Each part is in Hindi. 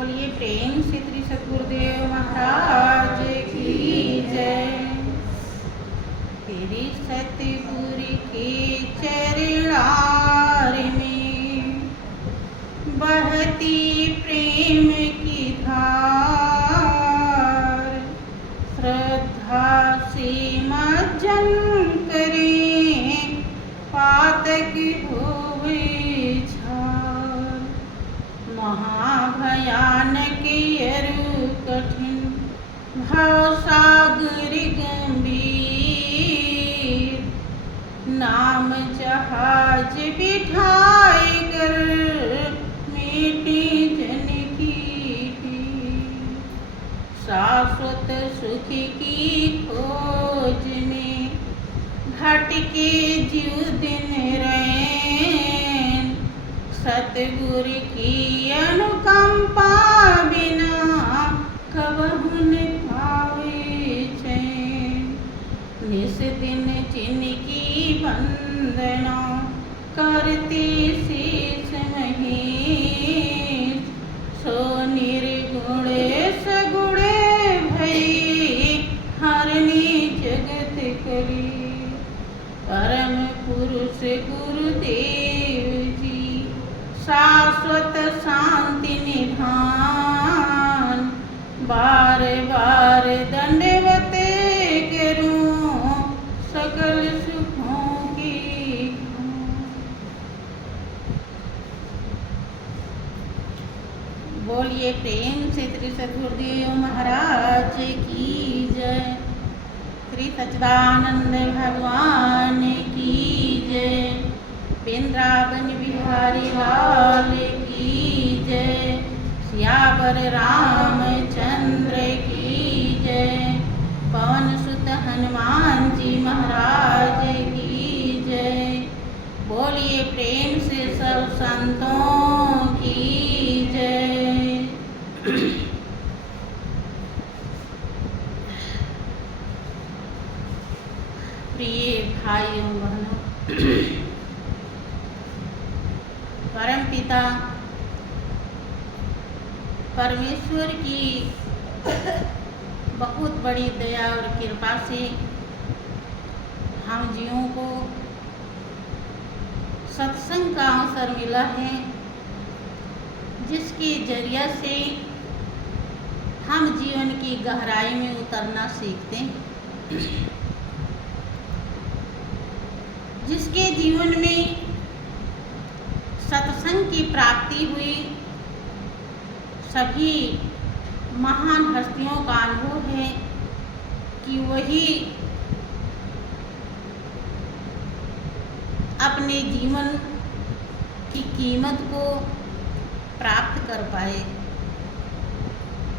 बोलिए प्रेम से श्री सतगुरुदेव महाराज की जय। तेरी सतगुरु के चरणार में बहती प्रेम की धार, श्रद्धा से मज्जन करें पातक होवे झार। महाभयानक अरु कठिन भवसागर गंभीर, नाम जहाज बिठाए कर मिटे जन की पीर। शाश्वत सुख की खोज में भटके जीव दिन रैन, सतगुरु की अनुकंपा बिना कबहु न पावे चैन। निस दिन जिनकी वंदना करते शेष महेश, सो निर्गुण सगुण भई हरनी जगत करी। परम पुरुष गुरुदेव जी शाश्वत शांति निधान, बार बार दंडवत करूं सकल सुखों की खान। बोलिए प्रेम से श्री सतगुरुदेव महाराज की जय। श्री सच्चिदानंद भगवान की जय। वृंदावन बिहारी लाल की जय। सियावर रामचंद्र की जय। पवन सुत हनुमान जी महाराज की जय। बोलिए प्रेम से सब संतों की जय। प्रिय भाइयों बहनों, परम पिता परमेश्वर की बहुत बड़ी दया और कृपा से हम जीवों को सत्संग का अवसर मिला है, जिसके जरिया से हम जीवन की गहराई में उतरना सीखते हैं। जिसके जीवन में सत्संग की प्राप्ति हुई, सभी महान हस्तियों का अनुभव है कि वही अपने जीवन की कीमत को प्राप्त कर पाए।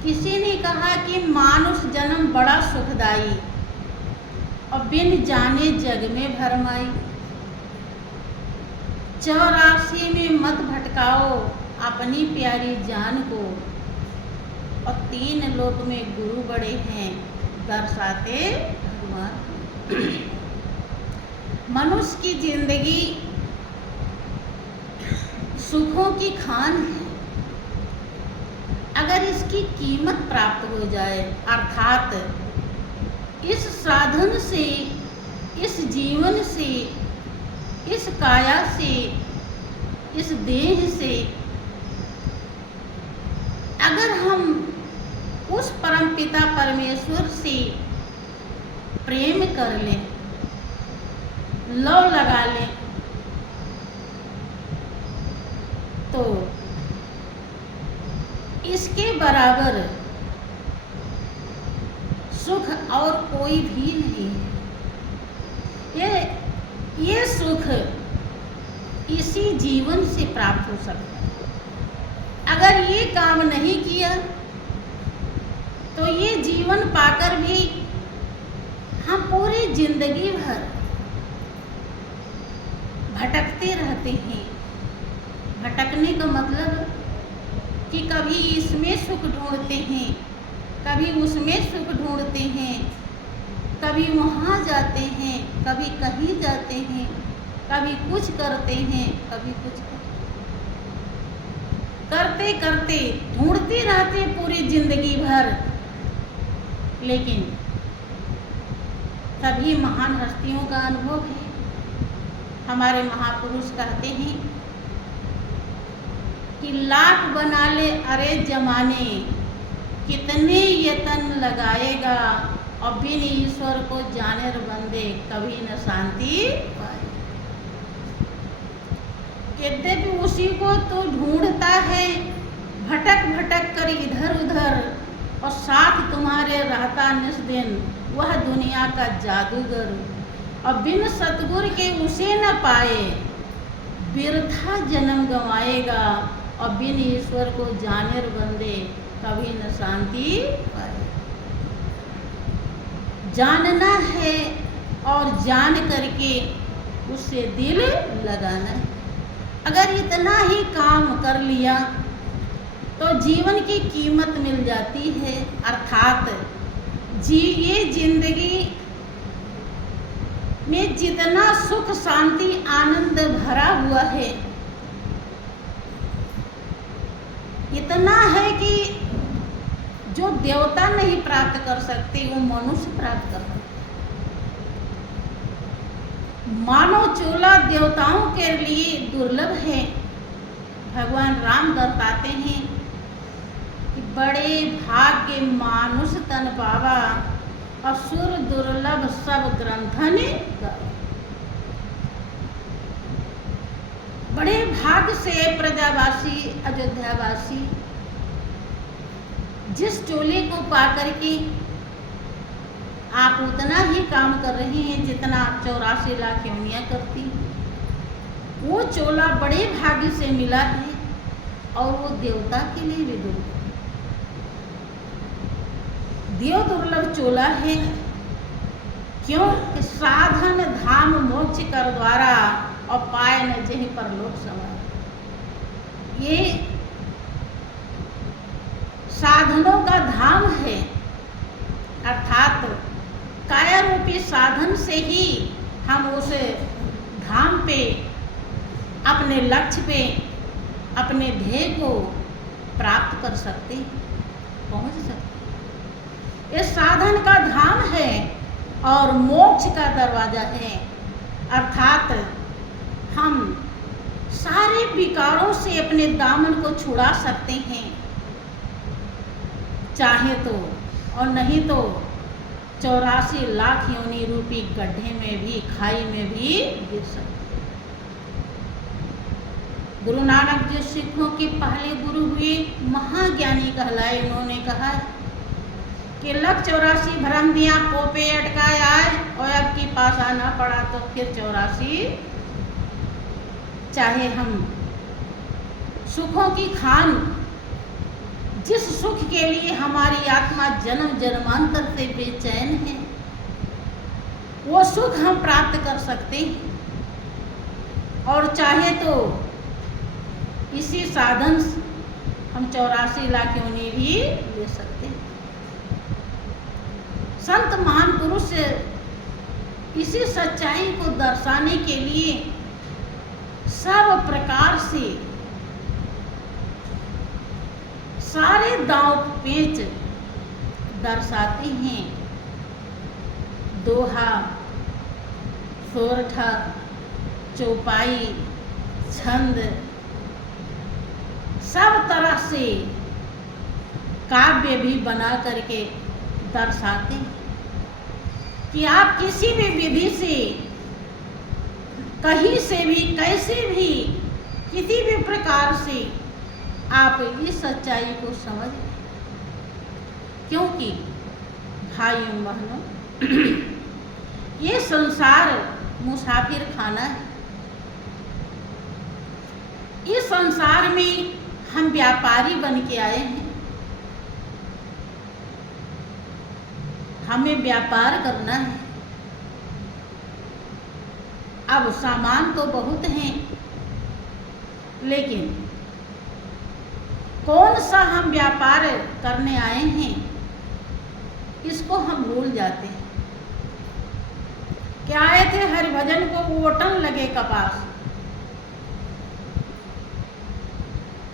किसी ने कहा कि मानुष जन्म बड़ा सुखदाई और बिन जाने जग में भरमाई। 84 में मत भटकाओ अपनी प्यारी जान को, और 3 लोक में गुरु बड़े हैं दर्शाते भगवान। मनुष्य की जिंदगी सुखों की खान है। अगर इसकी कीमत प्राप्त हो जाए, अर्थात इस साधन से, इस जीवन से, इस काया से, इस देह से अगर हम उस परमपिता परमेश्वर से प्रेम कर लें, लव लगा लें, तो इसके बराबर सुख और कोई भी नहीं है। ये सुख इसी जीवन से प्राप्त हो सकता है। अगर ये काम नहीं किया तो ये जीवन पाकर भी हम पूरी जिंदगी भर भटकते रहते हैं। भटकने का मतलब कि कभी इसमें सुख ढूंढते हैं, कभी उसमें सुख ढूंढते हैं, कभी वहाँ जाते हैं, कभी कहीं जाते हैं, कभी कुछ करते हैं, कभी कुछ करते हैं। करते करते ढूंढते रहते पूरी जिंदगी भर, लेकिन सभी महान हस्तियों का अनुभव है। हमारे महापुरुष कहते हैं कि लाख बना ले अरे जमाने, कितने यतन लगाएगा, और बिन ईश्वर को जाने बंदे कभी न शांति पाए। यद्यपि उसी को तो ढूंढता है भटक भटक कर इधर उधर, और साथ तुम्हारे रहता निस दिन वह दुनिया का जादूगर, और बिन सतगुरु के उसे न पाए, बिरथा जन्म गंवाएगा, और बिन ईश्वर को जाने बंदे कभी न शांति पाए। जानना है और जान करके उससे दिल लगाना है। अगर इतना ही काम कर लिया तो जीवन की कीमत मिल जाती है। अर्थात ये जिंदगी में जितना सुख शांति आनंद भरा हुआ है, इतना है कि जो देवता नहीं प्राप्त कर सकते वो मनुष्य प्राप्त कर सकते। मानव चोला देवताओं के लिए दुर्लभ है। भगवान राम बताते हैं कि बड़े भाग्य मानुष तन पावा, असुर दुर्लभ सब ग्रंथन गावा। बड़े भाग्य से प्रजावासी अयोध्यावासी जिस चोले को पाकर के आप उतना ही काम कर रहे हैं जितना 84 लाख योनियां करती, वो चोला बड़े भाग्य से मिला है, और वो देवता के लिए भी दुर्लभ, देव दुर्लभ चोला है। क्यों? साधन धाम मोक्ष कर द्वारा, और पाए न जहीं पर लोक सवार। ये साधनों का धाम है, अर्थात काया रूपी साधन से ही हम उस धाम पे, अपने लक्ष्य पे, अपने ध्येय को प्राप्त कर सकते, पहुंच सकते। ये साधन का धाम है और मोक्ष का दरवाजा है। अर्थात हम सारे विकारों से अपने दामन को छुड़ा सकते हैं, चाहे तो, और नहीं तो 84 लाख योनि रूपी गड्ढे में भी, खाई में भी गिर सकते। गुरु नानक जी सिखों के पहले गुरु हुए, महाज्ञानी कहलाए। उन्होंने कहा कि लख 84 भरम दिया पोपे अटकाए आए, और अब की पास आना पड़ा तो फिर 84। चाहे हम सुखों की खान, जिस सुख के लिए हमारी आत्मा जन्म जन्मांतर से बेचैन है, वो सुख हम प्राप्त कर सकते हैं, और चाहे तो इसी साधन हम 84 लाख योनि भी ले सकते हैं। संत महान पुरुष इसी सच्चाई को दर्शाने के लिए सब प्रकार से सारे दांव पेच दर्शाते हैं। दोहा, सोरठा, चौपाई, छंद, सब तरह से काव्य भी बना करके दर्शाते हैं कि आप किसी भी विधि से, कहीं से भी, कैसे भी, किसी भी प्रकार से आप इस सच्चाई को समझ। क्योंकि भाइयों बहनों, ये संसार मुसाफिर खाना है। इस संसार में हम व्यापारी बन के आए हैं। हमें व्यापार करना है। अब सामान तो बहुत हैं, लेकिन कौन सा हम व्यापार करने आए हैं, इसको हम भूल जाते हैं। क्या आए थे हरिभजन को ओटन लगे कपास,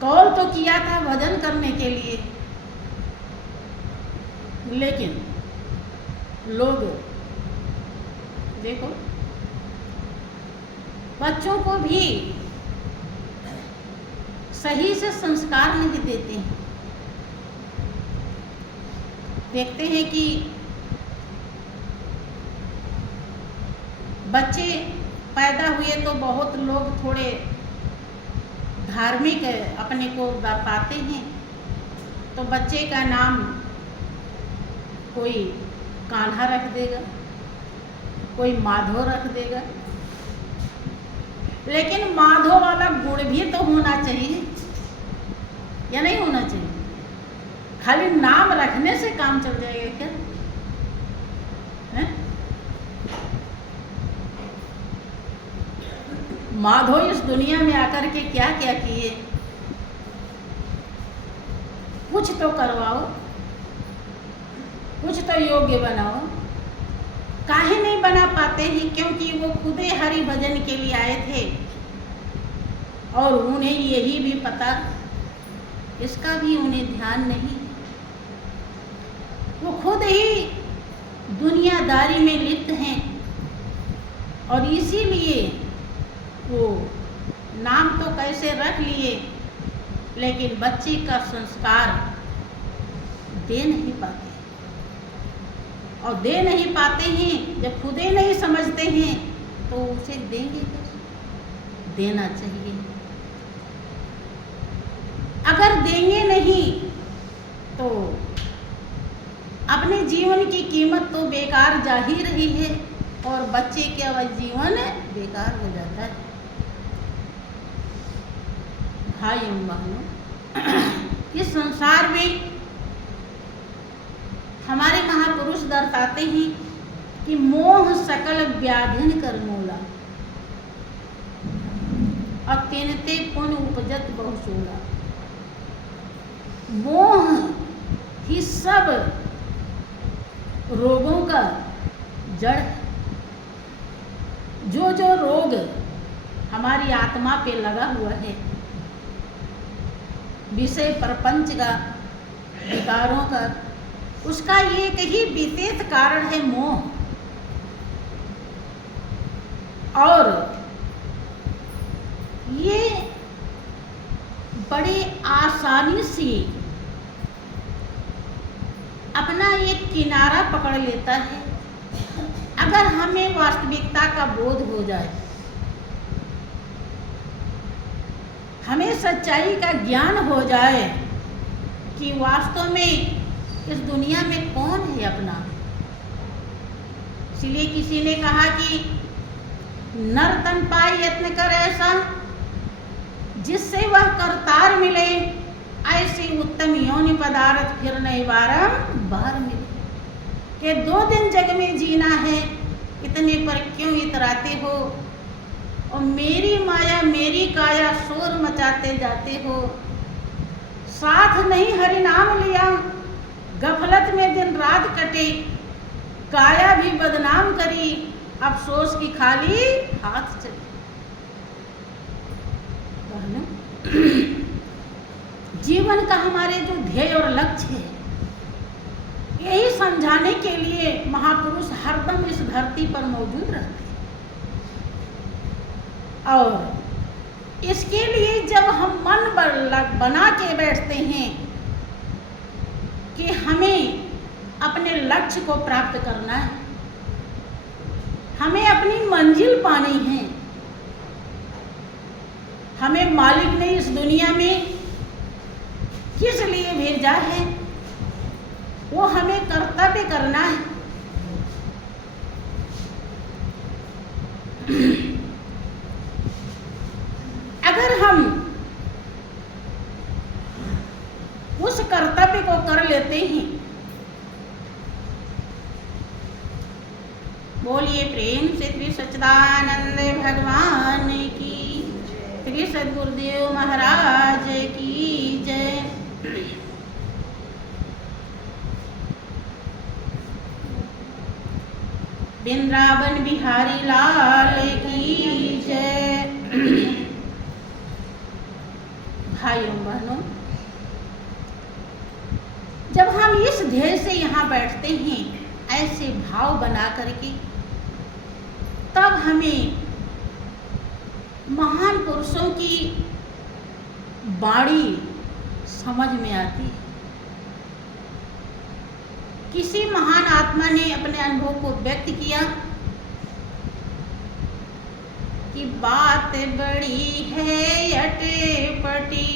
कॉल तो किया था भजन करने के लिए, लेकिन लोग देखो बच्चों को भी सही से संस्कार नहीं देते हैं। देखते हैं कि बच्चे पैदा हुए तो बहुत लोग थोड़े धार्मिक अपने को पाते हैं, तो बच्चे का नाम कोई कान्हा रख देगा, कोई माधव रख देगा, लेकिन माधव वाला गुण भी तो होना चाहिए या नहीं होना चाहिए? खाली नाम रखने से काम चल जाएगा क्या? है? माधव इस दुनिया में आकर के क्या क्या किए? कुछ तो करवाओ, कुछ तो योग्य बनाओ। काहे नहीं बना पाते हैं? क्योंकि वो खुद ही हरि भजन के लिए आए थे और उन्हें यही भी पता, इसका भी उन्हें ध्यान नहीं। वो खुद ही दुनियादारी में लिप्त हैं और इसीलिए वो नाम तो कैसे रख लिए, लेकिन बच्चे का संस्कार दे नहीं पाते। और दे नहीं पाते हैं, जब खुद ही नहीं समझते हैं तो उसे देंगे कैसे? देना चाहिए। अगर देंगे नहीं तो अपने जीवन की कीमत तो बेकार जा ही रही है और बच्चे का जीवन बेकार हो जाता है। भाई बहनों, इस संसार में हमारे महापुरुष दर्शाते हैं कि मोह सकल व्याधिन कर मोला, अत्यंते पुन उपजत बहुशोला। मोह ही सब रोगों का जड़ है। जो जो रोग हमारी आत्मा पे लगा हुआ है, विषय प्रपंच का, विकारों का, उसका एक ही विशेष कारण है मोह। और ये बड़े आसानी से अपना एक किनारा पकड़ लेता है अगर हमें वास्तविकता का बोध हो जाए, हमें सच्चाई का ज्ञान हो जाए कि वास्तव में इस दुनिया में कौन है अपना। इसलिए किसी ने कहा कि नर तन पाए यत्न कर ऐसा जिससे वह करतार मिले, ऐसी उत्तम योनि पदार्थ फिर नहीं बारंबार मिले। कि 2 दिन जग में जीना है, इतने पर क्यों इतराते हो, और मेरी माया मेरी काया शोर मचाते जाते हो। साथ नहीं हरि नाम लिया, गफलत में दिन रात कटे, काया भी बदनाम करी, अफसोस की खाली हाथ चले। जीवन का हमारे जो ध्येय और लक्ष्य है, यही समझाने के लिए महापुरुष हरदम इस धरती पर मौजूद रहते हैं। और इसके लिए जब हम मन बना के बैठते हैं कि हमें अपने लक्ष्य को प्राप्त करना है, हमें अपनी मंजिल पानी है, हमें मालिक ने इस दुनिया में किस लिए भेजा है, वो हमें कर्तव्य करना है। अगर हम उस कर्तव्य को कर लेते हैं, बोलिए प्रेम से श्री सच्चिदानंद भगवान की, श्री सद्गुरुदेव महाराज की जय। वृंदावन बिहारी लाल की जय। भाइयों बहनों, जब हम इस ध्येय से यहाँ बैठते हैं, ऐसे भाव बना करके, तब हमें महान पुरुषों की वाणी समझ में आती है। किसी महान आत्मा ने अपने अनुभव को व्यक्त किया कि बात बड़ी है अटपटी,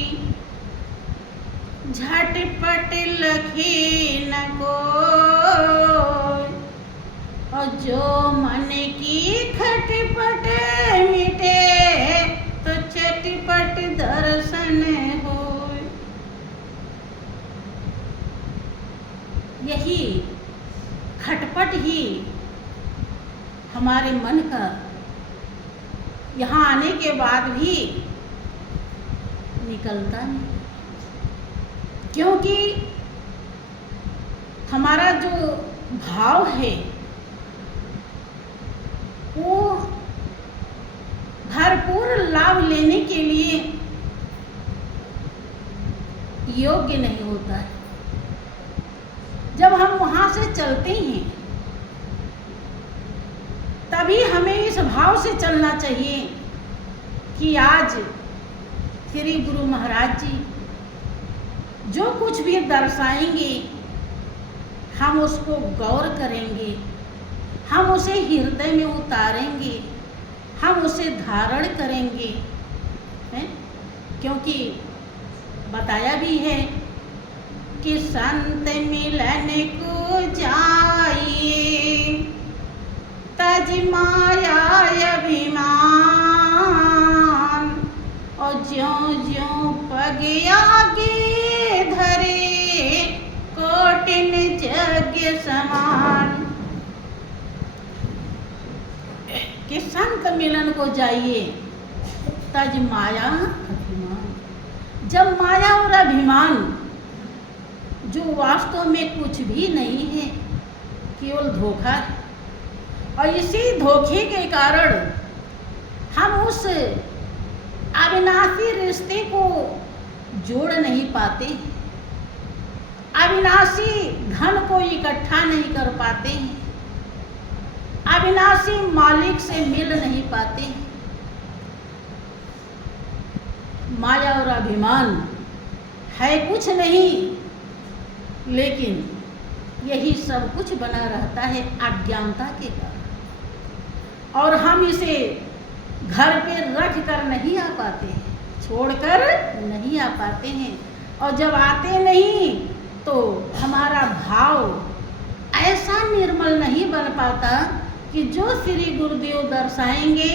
झटपट लखे न कोई, और जो मन की खटपट मिटे तो चटपट दर्शन हो। यही खटपट ही हमारे मन का यहाँ आने के बाद भी निकलता नहीं, क्योंकि हमारा जो भाव है वो भरपूर लाभ लेने के लिए योग्य नहीं होता है। जब हम वहाँ से चलते हैं तभी हमें इस भाव से चलना चाहिए कि आज श्री गुरु महाराज जी जो कुछ भी दर्शाएंगे हम उसको गौर करेंगे, हम उसे हृदय में उतारेंगे, हम उसे धारण करेंगे, हैं? क्योंकि बताया भी है कि संत मिलन को जाइए, तज माया अभिमान, और ज्यों ज्यों पग आगे धरे कोटिन यज्ञ समान। कि संत मिलन को जाइए, तज माया अभिमान। जब माया और अभिमान जो वास्तव में कुछ भी नहीं है, केवल धोखा है, और इसी धोखे के कारण हम उस अविनाशी रिश्ते को जोड़ नहीं पाते, अविनाशी धन को इकट्ठा नहीं कर पाते, अविनाशी मालिक से मिल नहीं पाते। माया और अभिमान है कुछ नहीं, लेकिन यही सब कुछ बना रहता है अज्ञानता के कारण, और हम इसे घर पे रख कर नहीं आ पाते हैं, छोड़कर नहीं आ पाते हैं, और जब आते नहीं तो हमारा भाव ऐसा निर्मल नहीं बन पाता कि जो श्री गुरुदेव दर्शाएंगे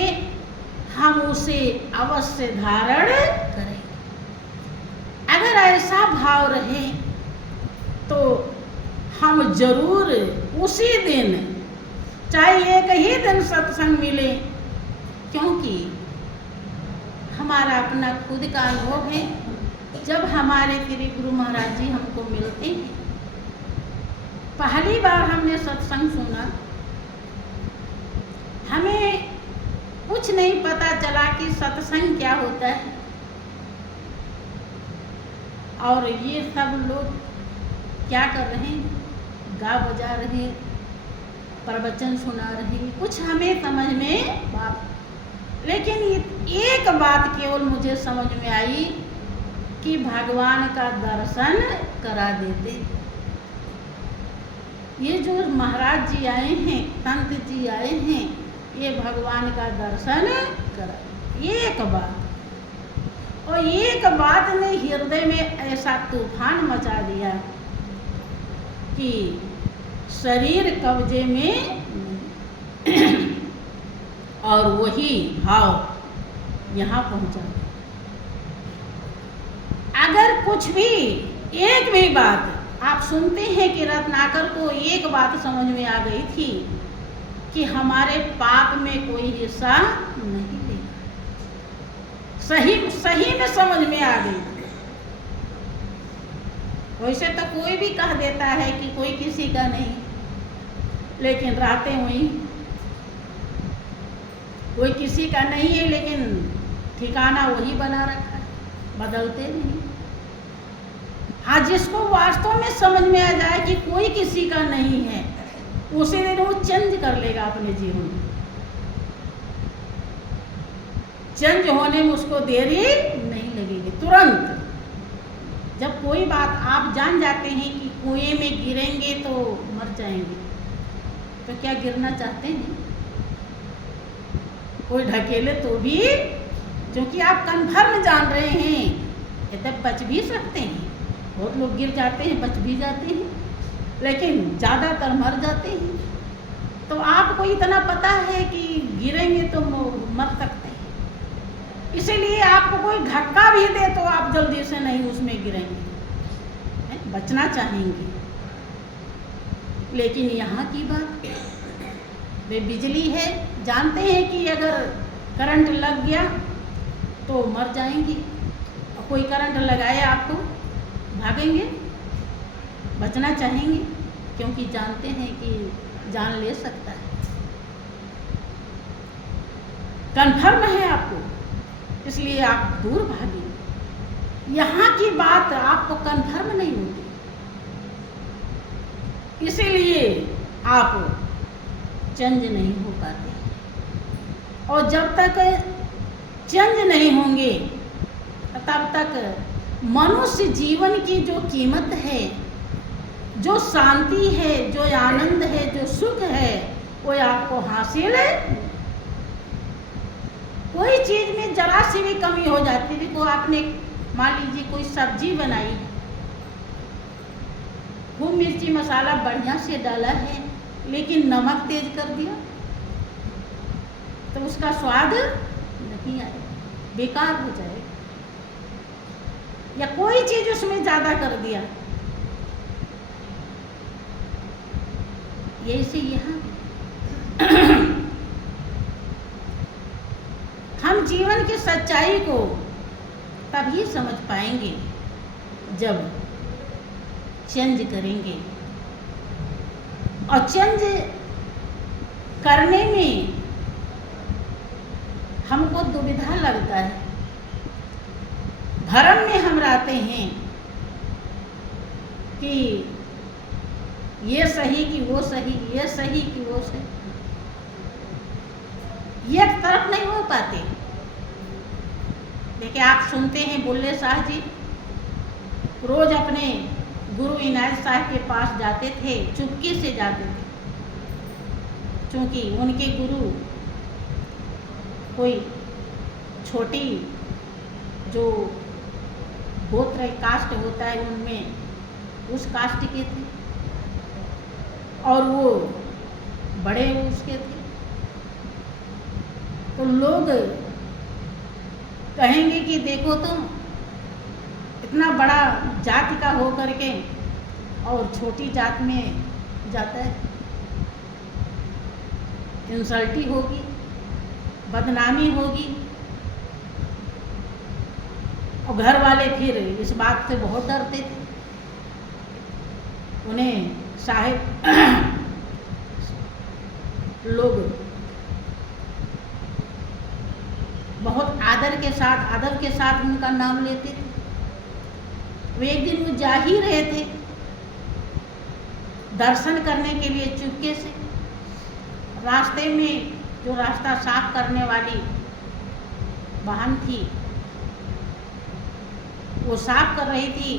हम उसे अवश्य धारण करें। अगर ऐसा भाव रहे तो हम जरूर उसी दिन, चाहे एक ही दिन सत्संग मिले, क्योंकि हमारा अपना खुद का अनुभव है। जब हमारे श्री गुरु महाराज जी हमको मिलते हैं, पहली बार हमने सत्संग सुना, हमें कुछ नहीं पता चला कि सत्संग क्या होता है, और ये सब लोग क्या कर रहे हैं, गा बजा रहे, प्रवचन सुना रहे, कुछ हमें समझ में बात। लेकिन एक बात केवल मुझे समझ में आई कि भगवान का दर्शन करा देते। ये जो महाराज जी आए हैं, संत जी आए हैं, ये भगवान का दर्शन करा, एक बात। और एक बात ने हृदय में ऐसा तूफान मचा दिया कि शरीर कब्जे में और वही भाव यहाँ पहुँचा। अगर कुछ भी एक भी बात आप सुनते हैं कि रत्नाकर को एक बात समझ में आ गई थी कि हमारे पाप में कोई हिस्सा नहीं लेगा, सही में समझ में आ गई। वैसे तो कोई भी कह देता है कि कोई किसी का नहीं, लेकिन रहते हुई कोई किसी का नहीं है, लेकिन ठिकाना वही बना रखा है। बदलते नहीं। हाँ, जिसको वास्तव में समझ में आ जाए कि कोई किसी का नहीं है, उसी दिन वो चेंज कर लेगा अपने जीवन में। चेंज होने में उसको देरी नहीं लगेगी, तुरंत। जब कोई बात आप जान जाते हैं कि कुएं में गिरेंगे तो मर जाएंगे, तो क्या गिरना चाहते हैं? कोई ढकेले तो भी, क्योंकि आप कन्फर्म जान रहे हैं ये तब बच भी सकते हैं। बहुत लोग गिर जाते हैं, बच भी जाते हैं, लेकिन ज़्यादातर मर जाते हैं। तो आपको इतना पता है कि गिरेंगे तो मर सकते हैं, इसीलिए आपको कोई धक्का भी दे तो आप जल्दी से नहीं उसमें गिरेंगे, बचना चाहेंगे। लेकिन यहाँ की बात, वे बिजली है, जानते हैं कि अगर करंट लग गया तो मर जाएंगे, और कोई करंट लगाए आपको, भागेंगे, बचना चाहेंगे, क्योंकि जानते हैं कि जान ले सकता है। कन्फर्म है आपको, इसलिए आप दूर भागे। यहाँ की बात आपको कन्फर्म नहीं होती, इसीलिए आप चेंज नहीं हो पाते। और जब तक चेंज नहीं होंगे तब तक मनुष्य जीवन की जो कीमत है, जो शांति है, जो आनंद है, जो सुख है, वो आपको हासिल है। कोई चीज़ में जरा सी भी कमी हो जाती है, देखो आपने मान लीजिए कोई सब्जी बनाई, खूब मिर्ची मसाला बढ़िया से डाला है, लेकिन नमक तेज कर दिया तो उसका स्वाद नहीं आएगा, बेकार हो जाएगा। या कोई चीज़ उसमें ज़्यादा कर दिया, यही यहाँ हम जीवन की सच्चाई को तभी समझ पाएंगे जब चेंज करेंगे। और चेंज करने में हमको दुविधा लगता है, भरम में हम रहते हैं कि ये सही कि वो सही, ये सही कि वो सही, ये एक तरफ नहीं हो पाते। देखिए, आप सुनते हैं बुल्ले शाह जी रोज अपने गुरु इनायत साहब के पास जाते थे, चुपके से जाते थे, क्योंकि उनके गुरु कोई छोटी जो गोत्र कास्ट होता है उनमें उस कास्ट के थे, और वो बड़े उसके थे। तो लोग कहेंगे कि देखो तो इतना बड़ा जाति का हो करके और छोटी जात में जाता है, इंसल्टी होगी, बदनामी होगी। और घर वाले फिर इस बात से बहुत डरते थे, उन्हें साहिब लोग बहुत आदर के साथ उनका नाम लेते थे। वे एक दिन वो जा ही रहे थे दर्शन करने के लिए चुपके से, रास्ते में जो रास्ता साफ करने वाली वाहन थी वो साफ कर रही थी,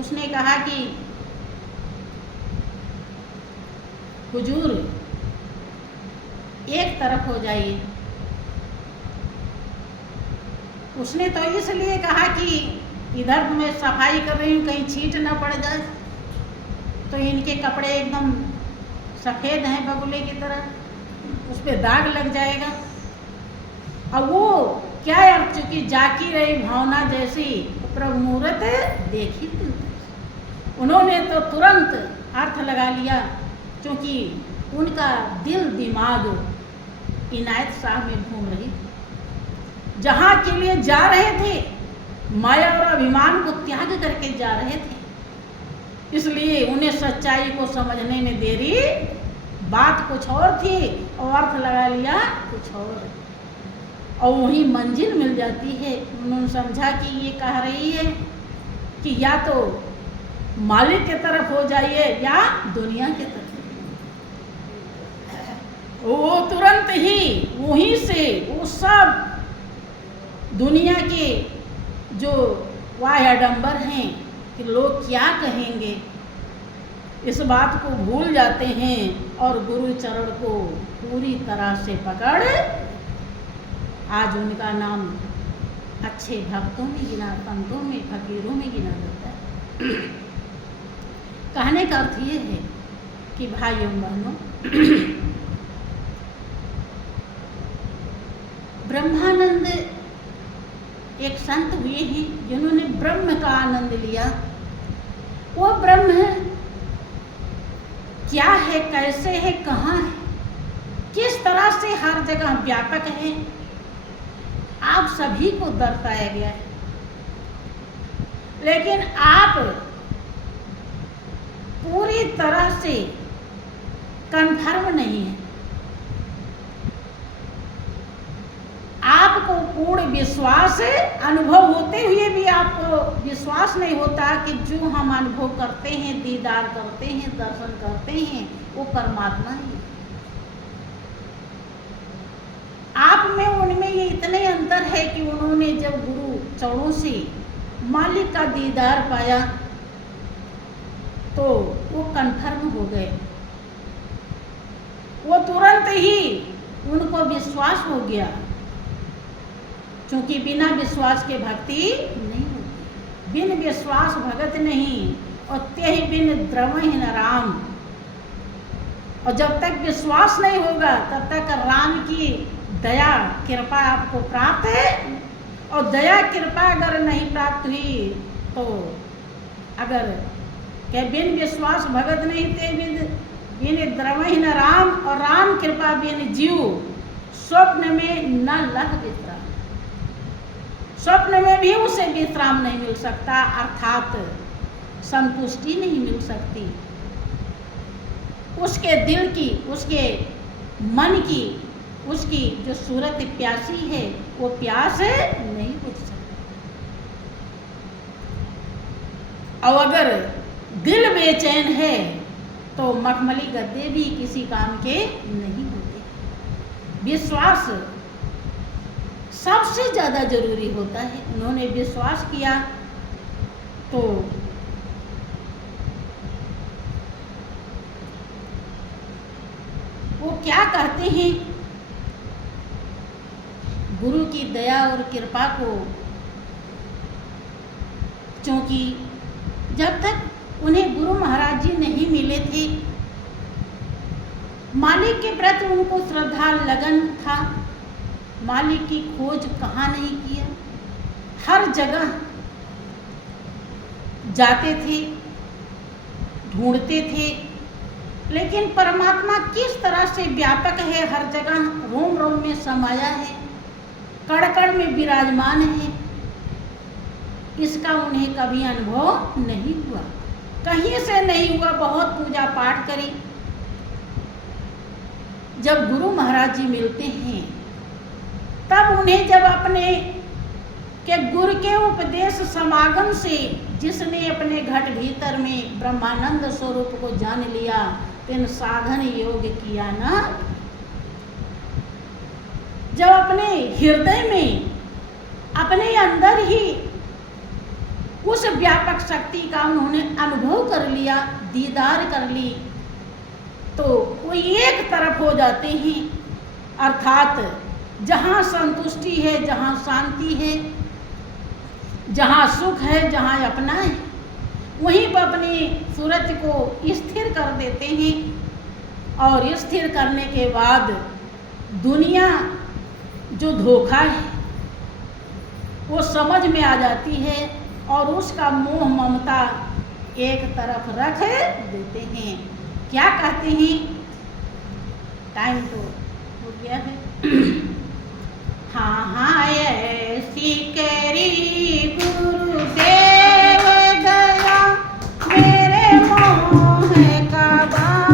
उसने कहा कि हुजूर एक तरफ हो जाइए। उसने तो इसलिए कहा कि इधर मैं सफाई कर रही हूँ, कहीं छींट ना पड़ जाए, तो इनके कपड़े एकदम सफ़ेद हैं बगुले की तरह, उस पर दाग लग जाएगा। और वो क्या यार, चूँकि जाकी रही भावना जैसी प्रभु मूरत देखी थी, उन्होंने तो तुरंत अर्थ लगा लिया, क्योंकि उनका दिल दिमाग इनायत साहब में घूम रही थी। जहाँ के लिए जा रहे थे माया और अभिमान को त्याग करके जा रहे थे, इसलिए उन्हें सच्चाई को समझने में देरी, बात कुछ और थी और अर्थ लगा लिया कुछ और। और वहीं मंजिल मिल जाती है। उन्होंने समझा कि ये कह रही है कि या तो मालिक की तरफ हो जाइए या दुनिया की तरफ। वो तुरंत ही वहीं से वो सब दुनिया के जो वाह आडंबर हैं कि लोग क्या कहेंगे, इस बात को भूल जाते हैं और गुरु चरण को पूरी तरह से पकड़ आज उनका नाम अच्छे भक्तों में गिना, संतों में, फकीरों में गिना जाता है। कहने का अर्थ ये है कि भाइयों बहनों, ब्रह्मानंद एक संत हुए हैं जिन्होंने ब्रह्म का आनंद लिया। वो ब्रह्म क्या है, कैसे है, कहाँ है, किस तरह से हर जगह व्यापक है, आप सभी को दर्शाया गया है। लेकिन आप पूरी तरह से कन्फर्म नहीं है। आपको पूर्ण विश्वास अनुभव होते हुए भी आपको विश्वास नहीं होता कि जो हम अनुभव करते हैं, दीदार करते हैं, दर्शन करते हैं, वो परमात्मा है। आप में उनमें ये इतने अंतर है कि उन्होंने जब गुरु चरणों से मालिक का दीदार पाया तो वो कन्फर्म हो गए। वो तुरंत ही उनको विश्वास हो गया, क्योंकि बिना विश्वास के भक्ति नहीं होती। बिन विश्वास भगत नहीं और त्यहि बिन द्रवहि न राम। और जब तक विश्वास नहीं होगा तब तक राम की दया कृपा आपको प्राप्त है। और दया कृपा अगर नहीं प्राप्त हुई तो अगर क्या बिन विश्वास भगत नहीं ते बिन द्रवहि न राम, और राम कृपा बिन जीव स्वप्न में न लह विश्राम। स्वप्न में भी उसे विश्राम नहीं मिल सकता, अर्थात संतुष्टि नहीं मिल सकती। उसके दिल की, उसके मन की, उसकी जो सूरत प्यासी है वो प्यास नहीं बुझ सकती। और अगर दिल बेचैन है तो मखमली गद्दे भी किसी काम के नहीं होते। विश्वास सबसे ज़्यादा जरूरी होता है। उन्होंने विश्वास किया तो वो क्या कहते हैं, गुरु की दया और कृपा को, क्योंकि जब तक उन्हें गुरु महाराज जी नहीं मिले थे, मालिक के प्रति उनको श्रद्धा लगन था। मालिक की खोज कहाँ नहीं किया, हर जगह जाते थे, ढूंढते थे। लेकिन परमात्मा किस तरह से व्यापक है, हर जगह रोम रोम में समाया है, कण कण में विराजमान है, इसका उन्हें कभी अनुभव नहीं हुआ, कहीं से नहीं हुआ। बहुत पूजा पाठ करी। जब गुरु महाराज जी मिलते हैं तब उन्हें जब अपने के गुरु के उपदेश समागम से जिसने अपने घट भीतर में ब्रह्मानंद स्वरूप को जान लिया, तेन साधन योग किया ना। जब अपने हृदय में, अपने अंदर ही उस व्यापक शक्ति का उन्होंने अनुभव कर लिया, दीदार कर ली, तो वो एक तरफ हो जाते हैं। अर्थात जहाँ संतुष्टि है, जहाँ शांति है, जहाँ सुख है, जहाँ अपना है, वहीं पर अपनी सूरत को स्थिर कर देते हैं। और स्थिर करने के बाद दुनिया जो धोखा है वो समझ में आ जाती है और उसका मोह ममता एक तरफ रख देते हैं। क्या कहते हैं, टाइम तो हो गया है। हाँ हाँ ऐसी के